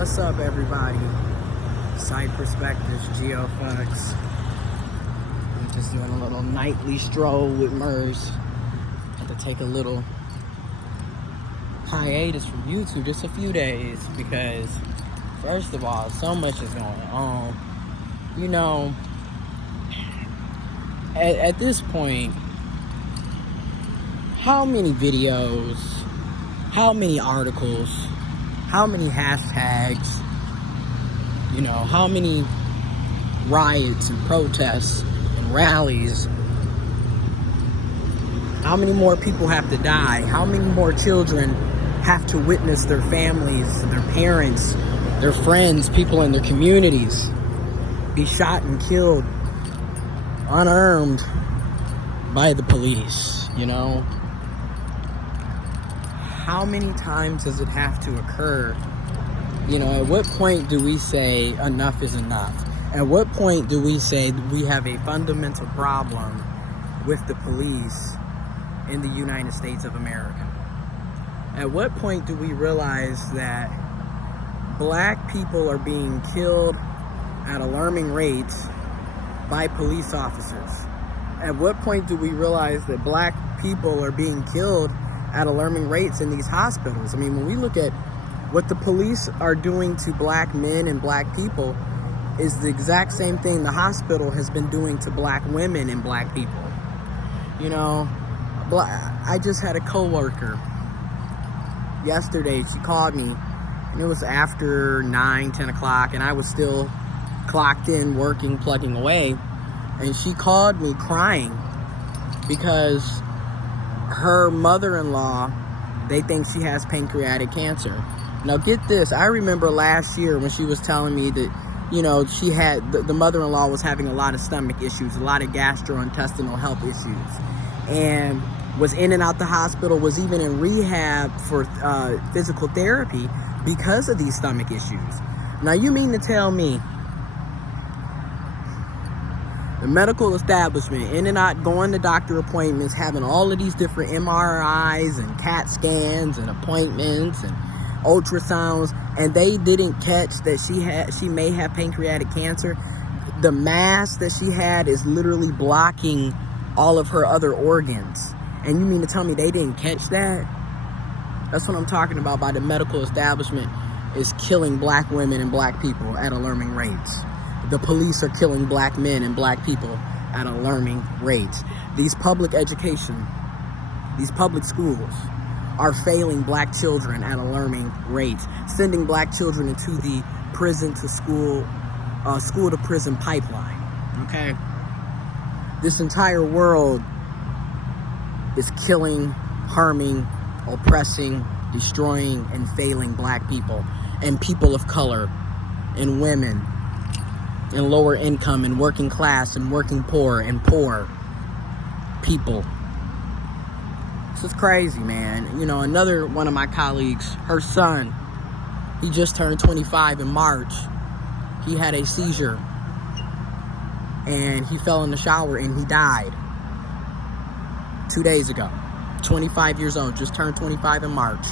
What's up, everybody? Side Perspectives, giofvcks. I'm just doing a little nightly stroll with Murs. Had to take a little hiatus from YouTube, just a few days, because first of all, so much is going on. You know, at this point, how many videos, how many articles, how many hashtags, you know, how many riots and protests and rallies, how many more people have to die, how many more children have to witness their families, their parents, their friends, people in their communities be shot and killed unarmed by the police, you know? How many times does it have to occur? You know, at what point do we say enough is enough? At what point do we say we have a fundamental problem with the police in the United States of America? At what point do we realize that black people are being killed at alarming rates by police officers? At what point do we realize that black people are being killed at alarming rates in these hospitals? I mean, when we look at what the police are doing to black men and black people, is the exact same thing the hospital has been doing to black women and black people. You know, I just had a coworker yesterday. She called me, and it was after 10 o'clock, and I was still clocked in, working, plugging away, and she called me crying because her mother-in-law, they think she has pancreatic cancer. Now get this, I remember last year when she was telling me that, you know, she had, the mother-in-law was having a lot of stomach issues, a lot of gastrointestinal health issues, and was in and out the hospital, was even in rehab for physical therapy because of these stomach issues. Now you mean to tell me the medical establishment, in and out, going to doctor appointments, having all of these different MRIs and CAT scans and appointments and ultrasounds, and they didn't catch that she may have pancreatic cancer? The mass that she had is literally blocking all of her other organs. And you mean to tell me they didn't catch that? That's what I'm talking about by the medical establishment is killing black women and black people at alarming rates. The police are killing black men and black people at alarming rates. These public education, these public schools are failing black children at alarming rates, sending black children into the prison to school, school to prison pipeline, okay? This entire world is killing, harming, oppressing, destroying, and failing black people and people of color and women and lower income and working class and working poor and poor people. This is crazy, man. You know, another one of my colleagues, her son, he just turned 25 in March. He had a seizure and he fell in the shower and he died 2 days ago. 25 years old, just turned 25 in March.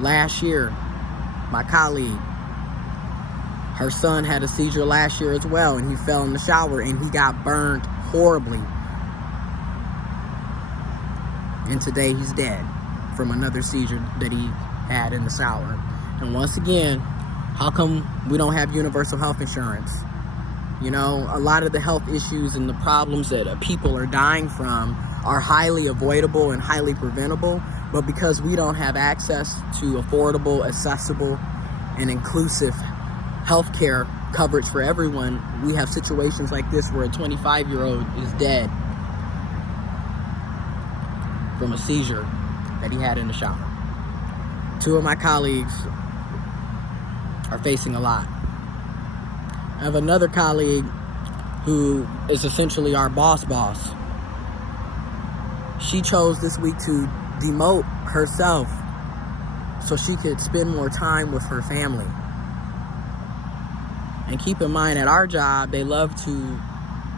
Last year, my colleague, her son had a seizure last year as well, and he fell in the shower and he got burned horribly. And today he's dead from another seizure that he had in the shower. And once again, how come we don't have universal health insurance? You know, a lot of the health issues and the problems that people are dying from are highly avoidable and highly preventable, but because we don't have access to affordable, accessible, and inclusive healthcare coverage for everyone, we have situations like this where a 25-year-old is dead from a seizure that he had in the shower. Two of my colleagues are facing a lot. I have another colleague who is essentially our boss. She chose this week to demote herself so she could spend more time with her family. And keep in mind, at our job, they love to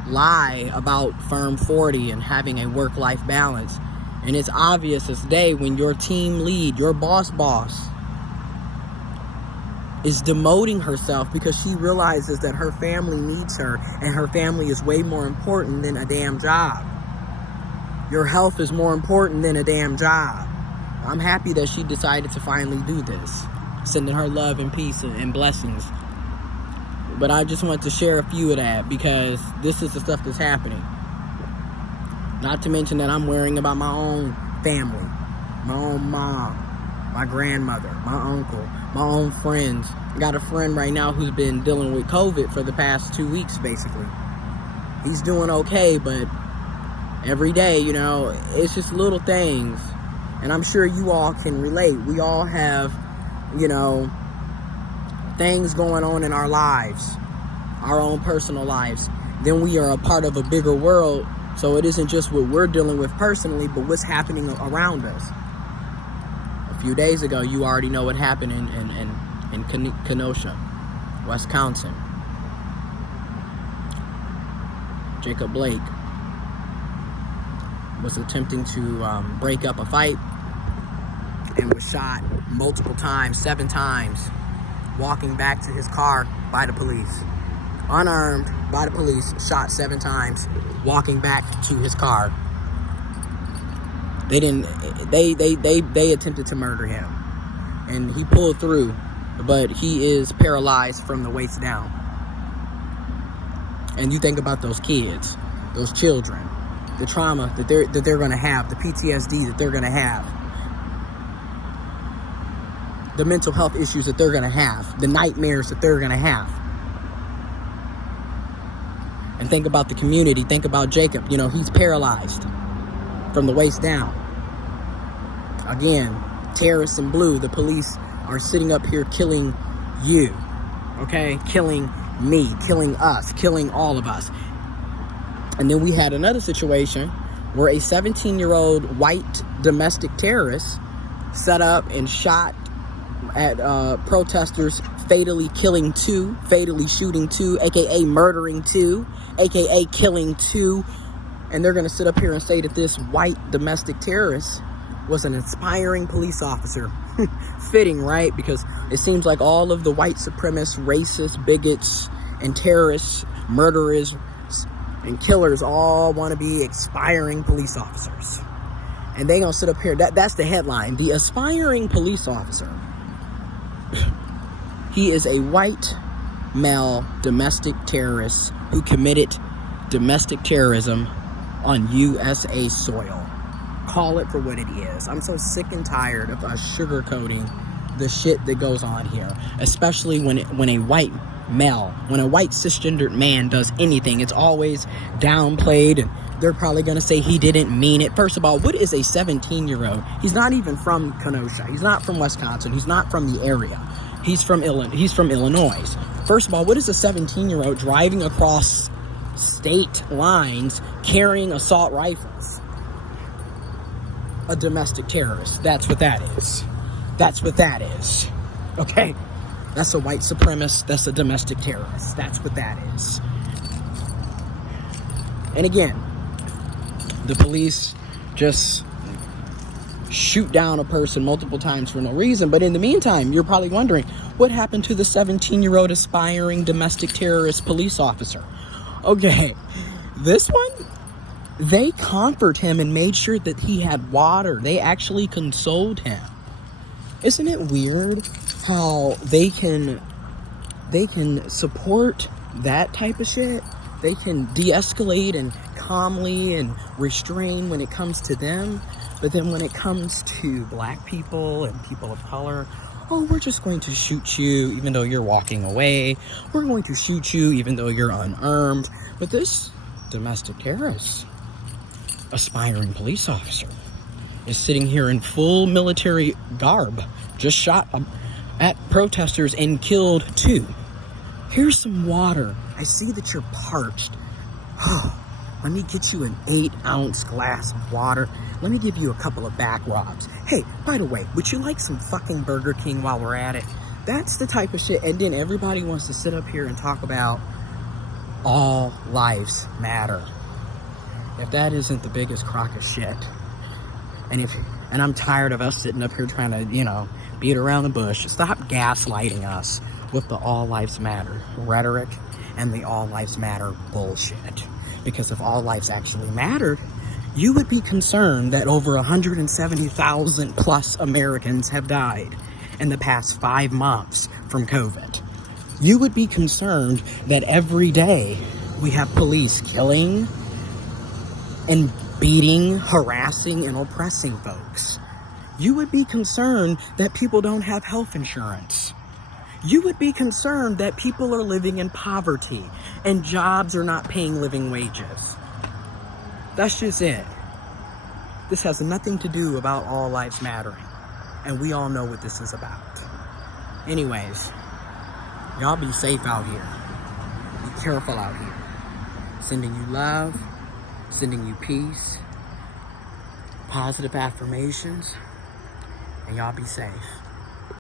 lie about Firm 40 and having a work-life balance. And it's obvious as day when your team lead, your boss, is demoting herself because she realizes that her family needs her, and her family is way more important than a damn job. Your health is more important than a damn job. I'm happy that she decided to finally do this. Sending her love and peace and blessings. But I just want to share a few of that because this is the stuff that's happening. Not to mention that I'm worrying about my own family, my own mom, my grandmother, my uncle, my own friends. I got a friend right now who's been dealing with COVID for the past 2 weeks, basically. He's doing okay, but every day, you know, it's just little things. And I'm sure you all can relate. We all have, you know, things going on in our lives, our own personal lives. Then we are a part of a bigger world. So it isn't just what we're dealing with personally, but what's happening around us. A few days ago, you already know what happened in Kenosha, Wisconsin. Jacob Blake was attempting to break up a fight and was shot multiple times, 7 times, walking back to his car by the police. Unarmed, by the police, shot 7 times, walking back to his car. They attempted to murder him. And he pulled through, but he is paralyzed from the waist down. And you think about those kids, those children, the trauma that they're going to have, the PTSD that they're going to have, the mental health issues that they're going to have, the nightmares that they're going to have. And think about the community. Think about Jacob. You know, he's paralyzed from the waist down. Again, terrorists in blue, the police are sitting up here killing you. Okay? Killing me, killing us, killing all of us. And then we had another situation where a 17-year-old white domestic terrorist set up and shot at protesters, fatally killing 2, fatally shooting 2, aka murdering 2, aka killing 2. And they're going to sit up here and say that this white domestic terrorist was an inspiring police officer. Fitting, right? Because it seems like all of the white supremacists, racists, bigots, and terrorists, murderers, and killers all want to be aspiring police officers. And they going to sit up here. That's the headline. The aspiring police officer. He is a white male domestic terrorist who committed domestic terrorism on USA soil. Call it for what it is. I'm so sick and tired of us sugarcoating the shit that goes on here, especially when a white male, when a white cisgendered man does anything, it's always downplayed, and they're probably going to say he didn't mean it. First of all, what is a 17-year-old? He's not even from Kenosha. He's not from Wisconsin. He's not from the area. He's from Illinois. First of all, what is a 17-year-old driving across state lines carrying assault rifles? A domestic terrorist. That's what that is. That's what that is. Okay? That's a white supremacist. That's a domestic terrorist. That's what that is. And again, the police just shoot down a person multiple times for no reason. But in the meantime, you're probably wondering, what happened to the 17-year-old aspiring domestic terrorist police officer? Okay, this one, they comforted him and made sure that he had water. They actually consoled him. Isn't it weird how they can support that type of shit? They can de-escalate and calmly and restrain when it comes to them. But then when it comes to black people and people of color, oh, we're just going to shoot you even though you're walking away. We're going to shoot you even though you're unarmed. But this domestic terrorist, aspiring police officer, is sitting here in full military garb, just shot at protesters and killed 2. Here's some water. I see that you're parched. Let me get you an 8-ounce glass of water. Let me give you a couple of back rubs. Hey, by the way, would you like some fucking Burger King while we're at it? That's the type of shit. And then everybody wants to sit up here and talk about all lives matter. If that isn't the biggest crock of shit. And I'm tired of us sitting up here trying to, beat around the bush. Stop gaslighting us. with the all lives matter rhetoric and the all lives matter bullshit. Because if all lives actually mattered, you would be concerned that over 170,000 plus Americans have died in the past 5 months from COVID. You would be concerned that every day we have police killing and beating, harassing, and oppressing folks. You would be concerned that people don't have health insurance. You would be concerned that people are living in poverty and jobs are not paying living wages. That's just it. This has nothing to do about all lives mattering. And we all know what this is about. Anyways, y'all be safe out here. Be careful out here. Sending you love, sending you peace, positive affirmations, and y'all be safe.